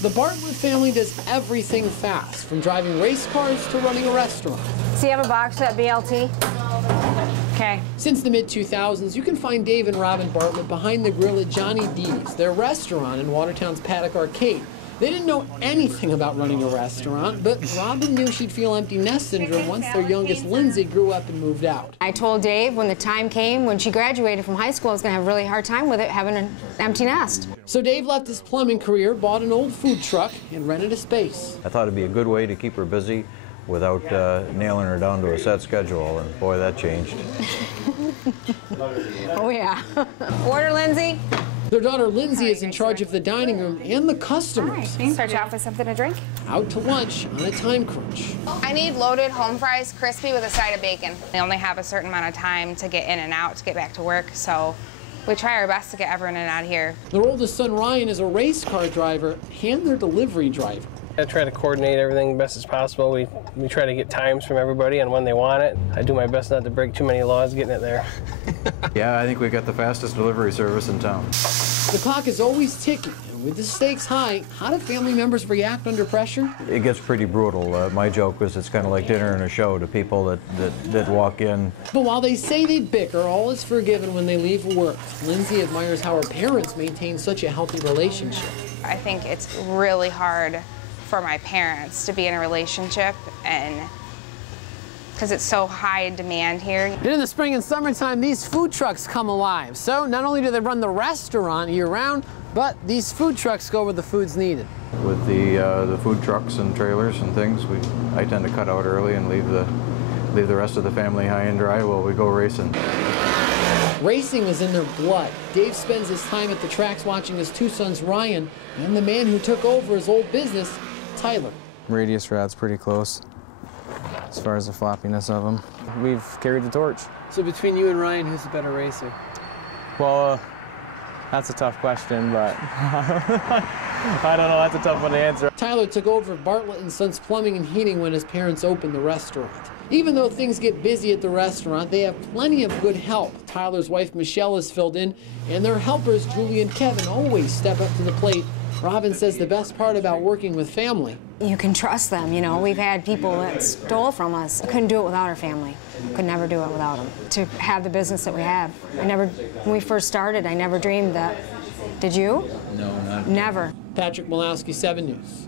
The Bartlett family does everything fast, from driving race cars to running a restaurant. So you have a box at BLT? Okay. Since the mid-2000s, you can find Dave and Robin Bartlett behind the grill at Johnny D's, their restaurant in Watertown's Paddock Arcade. They didn't know anything about running a restaurant, but Robin knew she'd feel empty nest syndrome once their youngest, Lindsay, grew up and moved out. I told Dave when the time came, when she graduated from high school, I was going to have a really hard time with it, having an empty nest. So Dave left his plumbing career, bought an old food truck, and rented a space. I thought it'd be a good way to keep her busy without nailing her down to a set schedule, and boy, that changed. Oh, yeah. Order, Lindsay. Their daughter Lindsay is in charge of the dining room and the customers. Start you off with something to drink? Out to lunch on a time crunch. I need loaded home fries, crispy with a side of bacon. They only have a certain amount of time to get in and out to get back to work, so we try our best to get everyone in and out of here. Their oldest son Ryan is a race car driver and their delivery driver. I try to coordinate everything best as possible. We try to get times from everybody and when they want it. I do my best not to break too many laws getting it there. Yeah, I think we got the fastest delivery service in town. The clock is always ticking, and with the stakes high, how do family members react under pressure? It gets pretty brutal. My joke was it's kind of like dinner and a show to people that walk in. But while they say they bicker, all is forgiven when they leave work. Lindsay admires how her parents maintain such a healthy relationship. I think it's really hard for my parents to be in a relationship, and because it's so high demand here. And in the spring and summertime, these food trucks come alive. So not only do they run the restaurant year-round, but these food trucks go where the food's needed. With the food trucks and trailers and things, I tend to cut out early and leave the rest of the family high and dry while we go racing. Racing is in their blood. Dave spends his time at the tracks watching his two sons, Ryan, and the man who took over his old business, Tyler. Radius rod's pretty close as far as the floppiness of them. We've carried the torch. So between you and Ryan, who's the better racer? Well, that's a tough question, but I don't know. That's a tough one to answer. Tyler took over Bartlett & Sons Plumbing and Heating when his parents opened the restaurant. Even though things get busy at the restaurant, they have plenty of good help. Tyler's wife, Michelle, is filled in, and their helpers, Julie and Kevin, always step up to the plate. Robin says the best part about working with family. You can trust them, you know. We've had people that stole from us. Couldn't do it without our family. Could never do it without them. To have the business that we have. When we first started, I never dreamed that. Did you? No, not. Never. Patrick Malowski, 7 News.